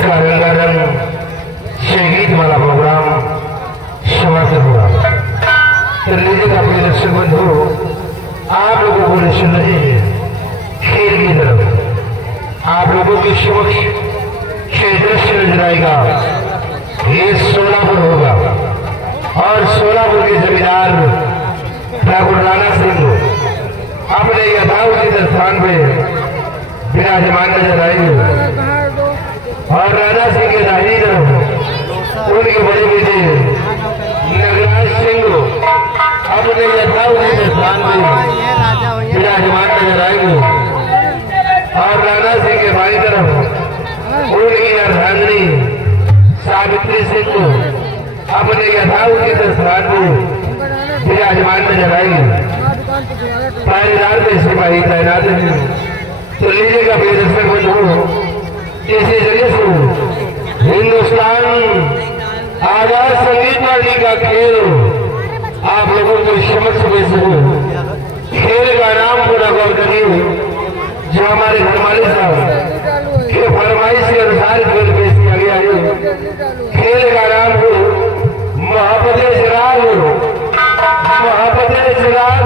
इसका रंगारंग संगीत वाला प्रोग्राम समाप्त हुआ। तो लीजिएगा अपने दर्शक बंधु, आप लोगों को सुन रहे हैं खेल की तरफ। आप लोगों के समक्ष खेल दृश्य नजर आएगा। ये सोलापुर होगा और सोलापुर के जमींदार ठाकुर राणा सिंह अपने यथाउचित स्थान पे विराजमान नजर आएंगे और राणा सिंह के दाहिनी तरफ उनके बड़े बेटे नगराज सिंह अपने यथाउचित स्थान पे विराजमान नजर आएंगे और राणा सिंह के बाई तरफ उनकी अर्धांगिनी सावित्री सिंह अपने यथाउचित स्थान पे विराजमान नजर आएंगे। पहरेदार में सिपाही तैनात हैं। तो लीजिएगा मेरे दर्शक बंधुओं, इसी जगह से हिंदुस्तान आजाद संगीत पार्टी का खेल आप लोगों को समक्ष पेश है। खेल का नाम पूरा गौर करिए, जो हमारे घर मालिक साहब के फरमाइश के अनुसार खेल पेश किया गया है। खेल का नाम है मोहब्बत चिराग, मोहब्बत चिराग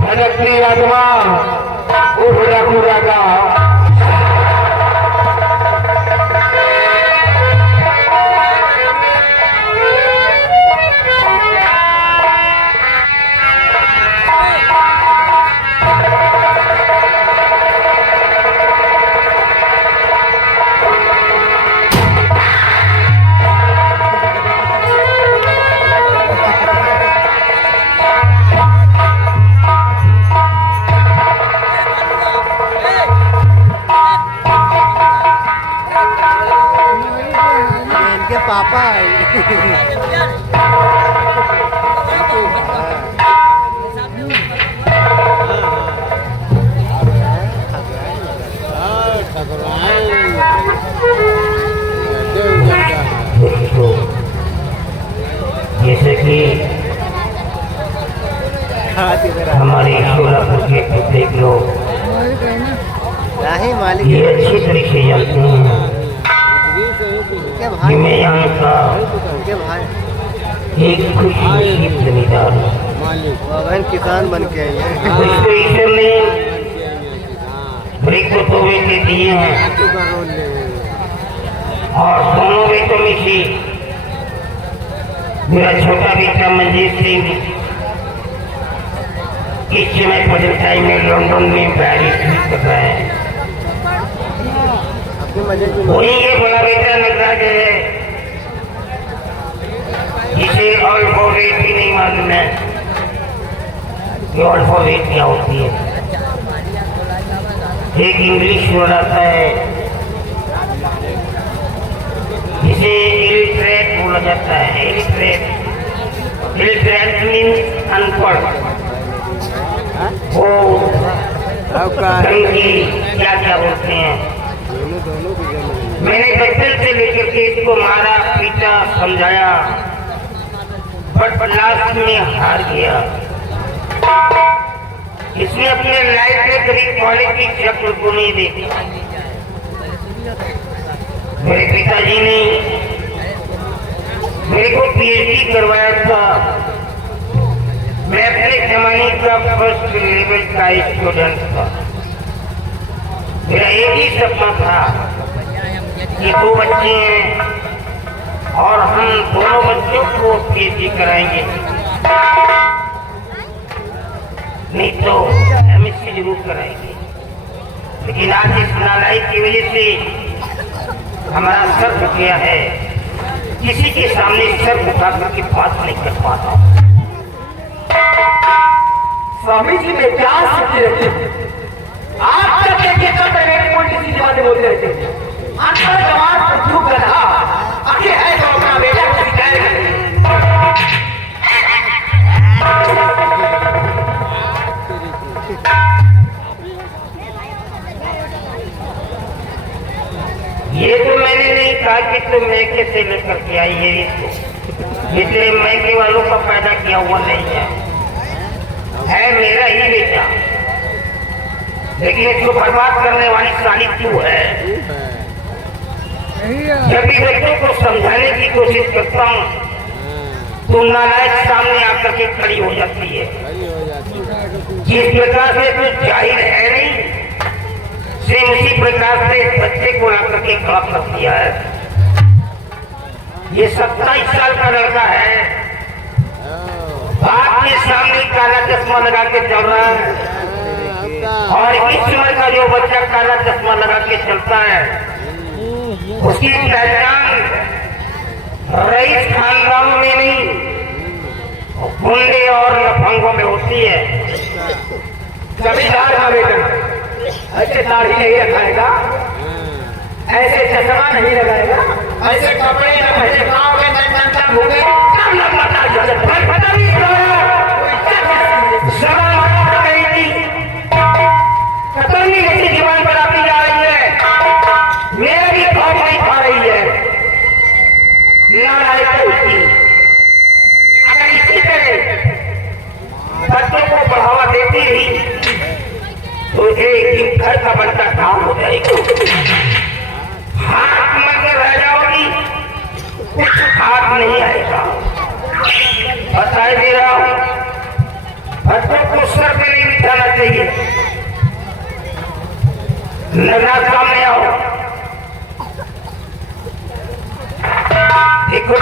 भटकती आत्मा उठ डाकू डाका। पापा जैसे कि हमारे सोलापुर के प्रत्येक लोग ये अच्छी तरीके से जानते हैं कि मैं यहाँ का एक खुशी नसीब जमींदार हूँ। किसान बन के उसको ईश्वर ने बड़ी को तो बेटे दिए हैं और दोनों बेटों में से मेरा छोटा बेटा मंजीत सिंह इस समय प्रेजेंट टाइम में लंदन में बैरिस्टर कर रहा है। वही ये बड़ा बेटा नगराज है, जिसे अल्फाबेट भी नहीं मालूम है कि अल्फाबेट क्या होती है। एक इंग्लिश वर्ड आता है जिसे इलिटरेट बोला जाता है। इलिटरेट मीन्स अनपढ़। वो क्या क्या बोलते हैं। मैंने बचपन से लेकर के इसको मारा पीटा समझाया, बट लास्ट में हार गया। इसने अपने लाइफ में कभी कॉलेज की शक्ल को नहीं देखी। मेरे पिताजी ने मेरे को पीएचडी करवाया था। मैं अपने जमाने का फर्स्ट लेवल का स्टूडेंट था। मेरा एक ही सपना था कि 2 बच्चे हैं और हम दोनों बच्चों को पीएचडी कराएंगे, नहीं तो एमएससी जरूर कराएंगे। लेकिन आज इस नालायक की वजह से हमारा सर झुक गया है। किसी के सामने सर झुका करके बात नहीं कर पाता। स्वामी जी में क्या सत्य रहते हैं। आप जब देखिए तो पहले उल्टी सीधी बातें बोलते रहते हैं। अंतर जवान क्यों कर रहा आखिर है तो अपना बेटा को सिखाएगा। ये तो मैंने नहीं कहा कि तुम मैके से लेकर के आई है इसको। ये तेरे मैके वालों का पैदा किया हुआ नहीं है मेरा ही बेटा। लेकिन इसको बर्बाद करने वाली साली तू है। समझाने की कोशिश करता हूँ, तो नालायक सामने आकर के खड़ी हो जाती है। जिस प्रकार से तू जाहिर है नहीं, सेम उसी प्रकार से बच्चे को आकर के खड़ा कर दिया है। ये 27 साल का लड़का है, बाप के सामने काला चश्मा लगा के चल रहा है, और इस उम्र का जो बच्चा काला चश्मा लगा के चलता है, उसकी पहचान रईस खानदानों में नहीं, गुंडे और लफंगों में होती है। जमींदार का बेटा ऐसे दाढ़ी नहीं रखाएगा, ऐसे चश्मा नहीं लगाएगा, ऐसे कपड़े न पहने, गाँव के जनता घूमे, पता नहीं कतरनी जैसी जीवन बनाती जा रही है। मेरा भी भाव नहीं खा रही है। अगर इसी तरह बच्चों को बढ़ावा देती रही तो एक दिन घर का बंटा काम हो जाएगा। हाथ में के रह जाओगी, कुछ हाथ नहीं आएगा। बताए दे रहा हूं, बच्चों को सर पे नहीं बिठाना चाहिए। लगना सामने आओ, देखो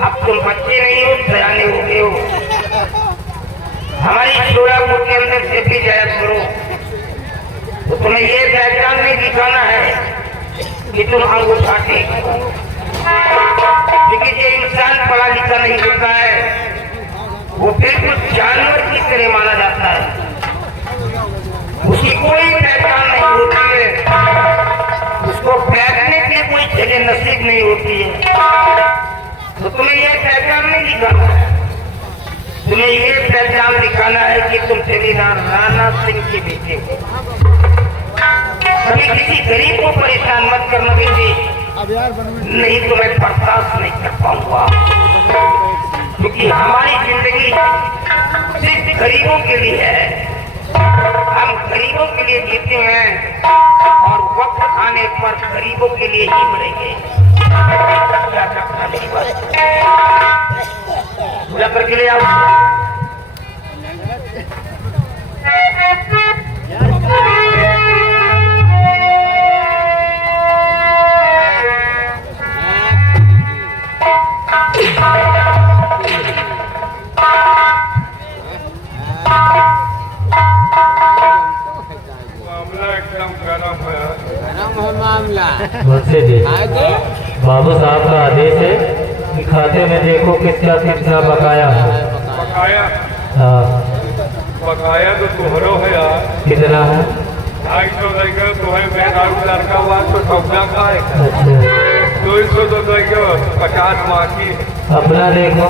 अब तुम बच्चे नहीं हो, सयाने हो गए हो। हमारी शोरापुर के अंदर से भी जाया करो, तो तुम्हें ये पहचान नहीं दिखाना है कि तुम अंगूठा टेक, क्योंकि जो इंसान पढ़ा लिखा नहीं होता है वो बिल्कुल जानवर की तरह माना जाता है। उसकी कोई पहचान नहीं होती है, उसको बैठने की कोई जगह नसीब नहीं होती है। तो तुम्हें ये पहचान नहीं दिखाना है, तुम्हें ये पहचान दिखाना है कि तुम जमींदार राणा सिंह के बेटे हो। कभी किसी गरीब को परेशान मत करना बेटे, नहीं तो मैं बर्दाश्त नहीं कर पाऊंगा। क्योंकि हमारी जिंदगी सिर्फ गरीबों के लिए है, हम गरीबों के लिए जीते हैं और वक्त आने पर गरीबों के लिए ही मरेंगे। क्या करना मेरी बात पूरा करके ले आओ। मुझसे जी बाबू साहब का आदेश है कि खाते में देखो कितना कितना बकाया है। बकाया? हाँ। बकाया तो तुहरो है यार। कितना है? 250 देगा तो है, मैं लड़का हुआ तो सौदा का है। अच्छा। 200 तो देगा, 50 बाकी। अपना देखो।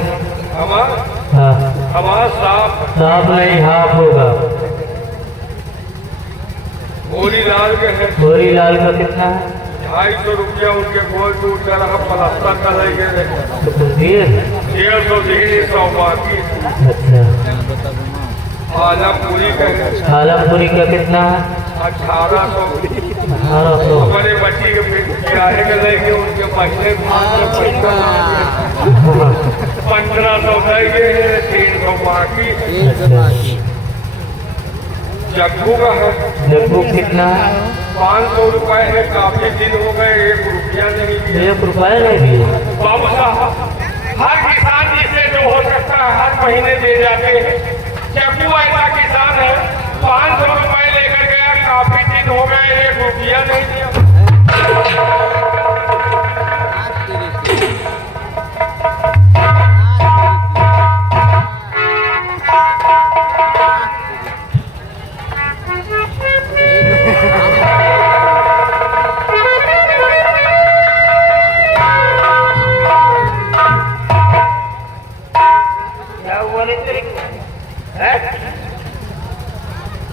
हमारा साफ नहीं, हाफ होगा। गोरी लाल के है। गोरी लाल का कितना है? 250 रुपया उनके गोल टूट कर प्लास्टर का लेंगे। तो कुछ दिए? 150 दिए, 100 बाकी। अच्छा। आलमपुरी का है। आलमपुरी का कितना है? 1800। 1800। हमारे बच्ची के ब्याहे के लेंगे, उनके महीने 1500 देंगे, 300 बाकी। जग्गू का है। जग्गू कितना है? 500 रुपए है। काफी दिन हो गए, 1 रुपया नहीं दिया। 1 रुपया नहीं दिए? बाबू साहब, हर किसान जिसे जो हो सकता है हर महीने दे जाते हैं। जग्गू ऐसा किसान है, 500 रुपए लेकर गया, काफी दिन हो गए, 1 रुपया नहीं दिया।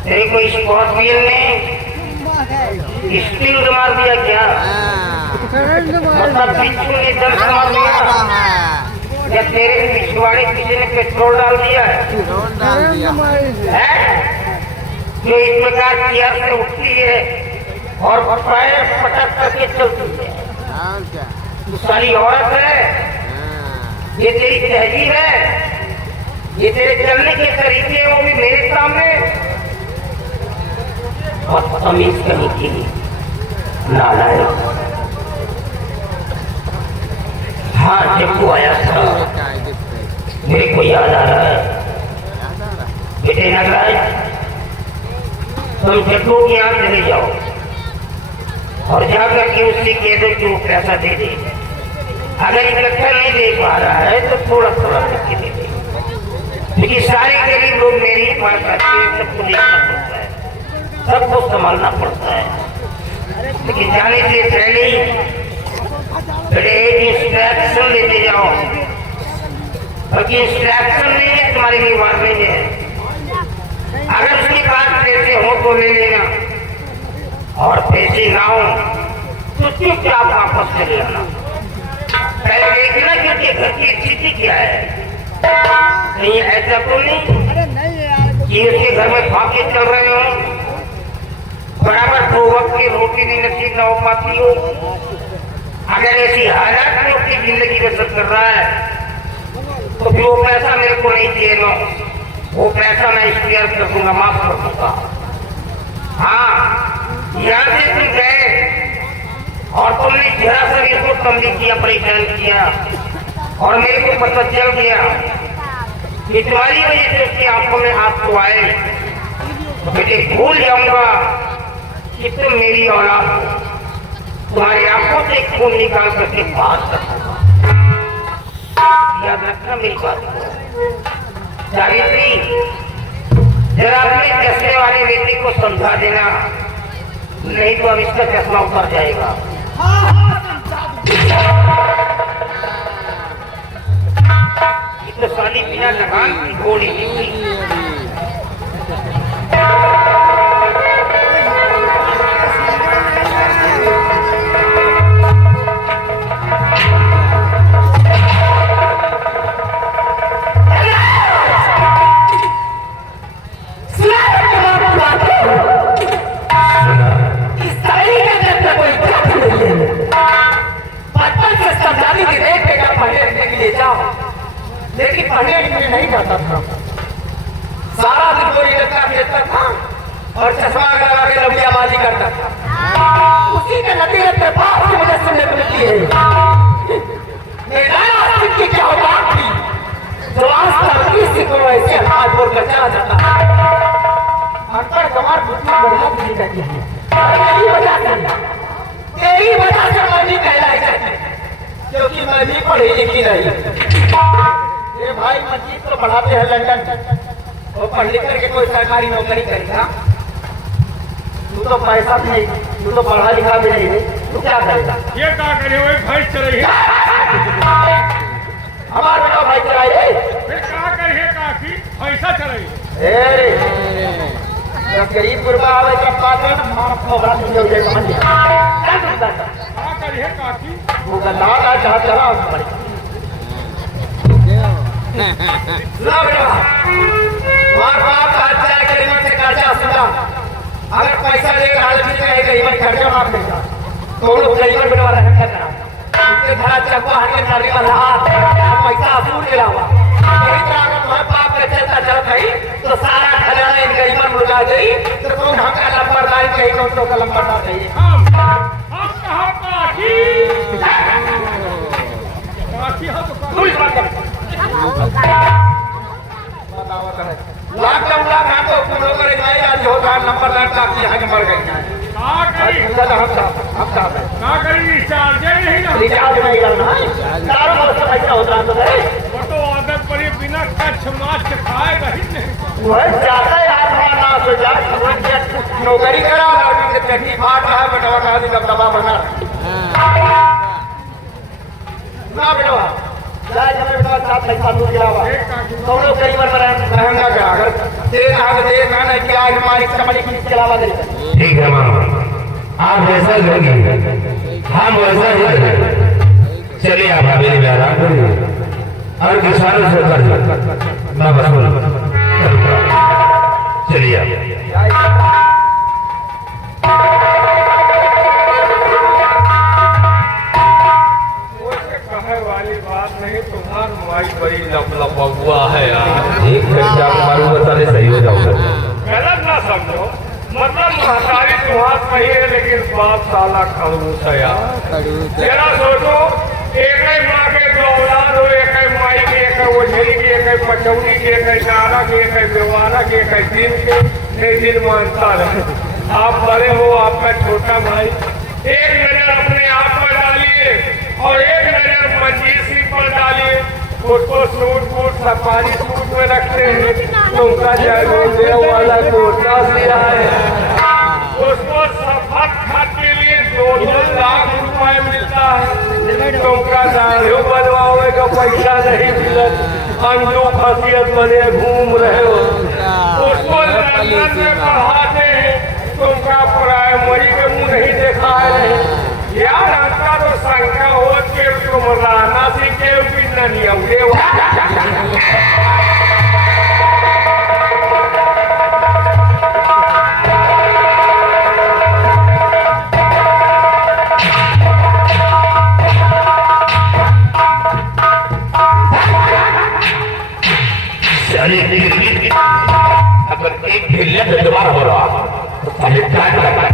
तेरे को स्कॉर्पियन ने स्टिंग मार दिया क्या? मतलब पिछू ने दम मार दिया या तेरे पिछवाड़े किसी ने पेट्रोल डाल दिया है? जो इस प्रकार किया से उठती है और पैर पटक करके चलती है, तू सारी औरत है, ये तेरी तहजीब है, ये तेरे चलने के तरीके हैं, वो भी मेरे सामने। बदतमीज कहीं की नालायक। हाँ, जब तू आया था मेरे को याद आ रहा है बेटे नागराज, तुम जग्गू की यहाँ चले जाओ और जाकर के उससे कह दो कि वो पैसा दे दे। अगर इकट्ठा नहीं दे पा रहा है तो थोड़ा थोड़ा करके दे दे, क्योंकि सारे गरीब लोग मेरे ही पास आते हैं, सबको देखना पड़ता है, सबको संभालना पड़ता है। लेकिन जाने से पहले ही इंस्ट्रक्शन लेते जाओ, बल्कि इंस्ट्रक्शन नहीं है, तुम्हारे लिए वार्निंग है। अगर उसके पास पैसे हो तो ले लेना, और पैसे ना हो तो चुपचाप वापस चले आना। पहले देखना कि उसके घर की स्थिति क्या है, कहीं ऐसा तो नहीं कि उसके घर में फाके चल रहे हो, बराबर 2 वक्त की रोटी भी नसीब ना हो पाती हो। अगर ऐसी हालात में उसकी जिंदगी बसर कर रहा है तो फिर वो पैसा मेरे को नहीं देना, वो पैसा मैं इख्तियार कर दूंगा, माफ कर दूंगा। हाँ, यहाँ से तुम गए और तुमने जरा सा मेरे को तंबी किया, परेशान किया, और मेरे को पता चल गया कि तुम्हारी वजह से उसकी आंखों में आंसू आए, तो बेटे भूल जाऊंगा कि तुम मेरी औलाद हो, तुम्हारी आंखों से खून निकाल करके पास रखूंगा। याद रखना मेरी बात को। सावित्री, जरा अपने चश्मे वाले बेटे को समझा देना, नहीं तो अब इसका चश्मा उतर जाएगा। ये तो साली बिना लगान की घोड़ी निकली। लेकिन पढ़ने लिखने नहीं जाता था, सारा दिन गोरी लड़का खेलता था और चश्मा लगा के लंबियाबाजी करता था। उसी के नतीजे में बाप की वजह सुनने को मिलती है। मेरा आस्तिक की क्या औकात थी जो आज तक किसी को ऐसे हाथ बोलकर चला जाता है। अनपढ़ गंवार बुद्धि बढ़ा दी जाती है, तेरी वजह से मैं भी कहलाई जाती है, क्योंकि मैं भी पढ़ी लिखी नहीं। ये भाई मजीद तो पढ़ाते हैं लंदन, वो पढ़ लिख करके कोई सरकारी नौकरी करेगा। तू तो पैसा भी नहीं, तू तो पढ़ा लिखा भी नहीं है, तू क्या करेगा? ये क्या करे, वही भैंस चले हमारे बेटा भाई चलाए, फिर क्या करिए काकी, पैसा चले गरीब गुरबा आवे जब पाते ना मां को बड़ा सुन जाए समझ लिया। क्या करिए काकी, वो गंदा का जहां चला उस पर ना बेटा, मार बाप का चाय करीब से कर्जा सुना, अगर पैसा देकर हाल ठीक रहेगा इवन कर्जा माफ देगा तो लोग करीबन बेटा वाला है क्या इसके घर चक्को हाथ के नारी वाला हाथ पैसा असूल के अलावा यही तरह अगर तुम्हारे बाप का चलता चलता ही तो सारा खजाना इन गरीबन मुर्गा गई तो तुम हम का लंबरदारी कहीं कौन तो का लंबरदार चाहिए। हम कहाँ काकी, काकी हम तू इस बात कर लॉकडाउन लगा तो तुम लोग करे नहीं आज होगा नंबरदार ताकि यहाँ के मर गई हम करी चार्ज नहीं ना, रिचार्ज नहीं करना चारों वर्ष ऐसा होता है वो तो आदत पड़ी बिना कच्छ माछ खाए नहीं। वह जाता है आज ना सोचा नौकरी करा चट्टी फाट रहा है बेटा कहा दी दबदबा बना ना बेटा पैसा दूर गिरावा तुम लोग कई बार महंगा क्या अगर देखा नहीं कि आज हमारी चमड़ी की चलावा दे। ठीक है मामा, आप जैसा करेंगे हम वैसा ही करेंगे। चलिए आप हवेली में आराम करिए और किसानों से कर्ज ना वसूल चलिए। महतारी तुम्हारा सही है, लेकिन बाप साला खड़ूस है यार। जरा सोचो, एक ही माँ के दो औलाद हो, एक ही माई के, एक ही ओझेरी के, एक ही पचौनी के, एक ही नारा के, एक ही बेवारा के, एक ही दिन के, नहीं दिन मानता रहे। आप बड़े हो, आपका छोटा भाई, एक नजर अपने आप पर डालिए और एक नजर मंजीत सिंह पर डालिए। उसको सूट बूट सफारी सूट में रखते हैं, तो उनका जय वाला कोटा दिया है। उसको सफर खर्च के लिए 2-2 लाख रुपए मिलता है, तो उनका दाढ़ी बनवावे का पैसा नहीं मिलत, अंडू खसियत बने घूम रहे हो। उसको लंदन में पढ़ाते हैं, तो उनका प्राइमरी के मुंह नहीं देखा है यार। हमका तो शंका हो के तुम रहना सीखे कि नहीं हमने अगर एक भी लग दोबारा हो रहा तो काटना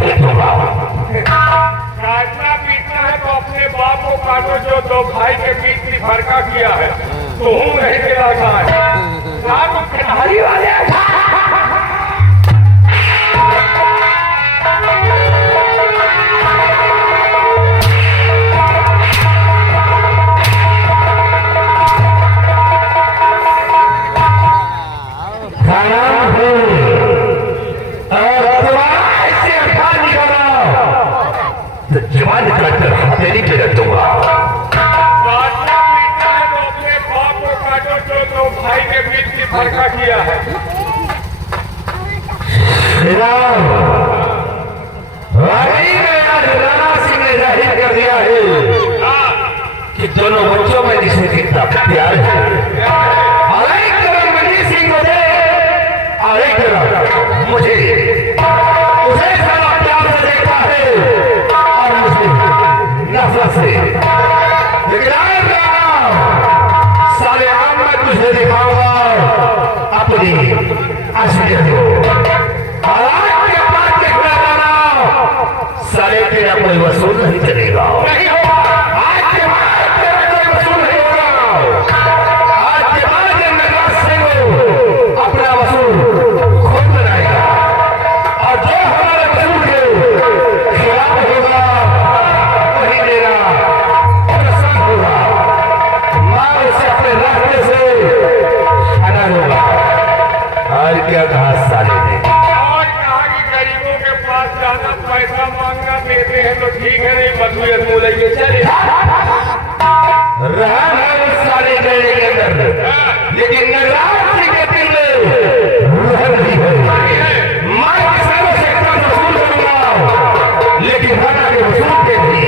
पीटना है तो अपने बाप को काटो, जो 2 भाई के बीच की फर्का किया है तो हूँ नहीं गिरा है वाले। जवान हथेली पे रख दूंगा। काटना पीटना है तो अपने बाप को काटो, जो 2 भाई के बीच की फर्का किया है। राणा सिंह ने जाहिर कर दिया है कि दोनों बच्चों में जिसे कितना प्यार है, और एक तरफ मंजीत सिंह को दे और एक तरफ मुझे, उसे सारा प्यार से देखता है और मुझे नफरत से। लेकिन साले आम में तुझे दिखाऊंगा अपनी असलियत को। साले तेरा कोई वसूल नहीं चलेगा, नहीं होगा। आज के बाद तेरा कोई वसूल नहीं होगा। आज के बाद नगराज सिंह अपना वसूल खुद बनाएगा, और जो हमारे वसूल के खिलाफ होगा वही मेरा प्रसन्न होगा। मां उसे अपने रास्ते से हटा होगा। और क्या कहा साले ने? गरीबों के पास जाना, पैसा मांगना, देते हैं तो ठीक है, नहीं मजबूत मुँह लेके चले रहा है उस साले गए के अंदर, लेकिन नगराज सिंह के दिल में रूह नहीं है। मैं किसानों से कर्ज वसूल करूंगा, लेकिन राणा के वसूल के भी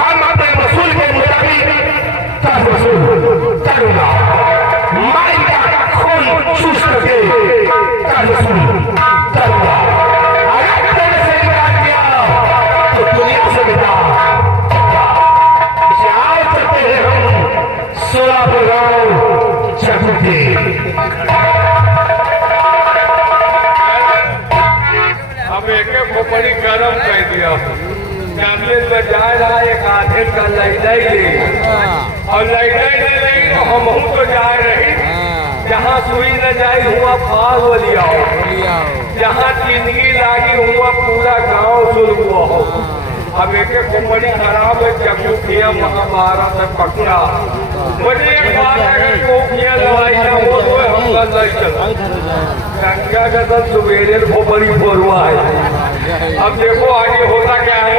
हम अपने वसूल के मुताबिक कर्ज वसूल करूंगा। मैं इनका खून चूस करके कर्ज वसूल करूंगा। दुनिया से बिता चलते हैं हम सोलापुर गांव चकुटी। अब एक खोपड़ी गर्म कर दिया, जमीन में जा रहा एक आधे का लैटाई और लैटाई नहीं लेगी तो हम तो जा रही। जहाँ सुई न जाई हुआ फाल लियाओ, जहाँ जिंदगी लागी हुआ पूरा गांव सुल हुआ हो। अब एक खोपड़ी खराब है, चकुटिया महाभारत में पकड़ा। मुझे एक बात, अगर कोखियां लड़ाई न हो तो हम नहीं चला। गंगा का दल सुबेरे खोपड़ी फोरवा है। अब देखो आगे होता क्या है।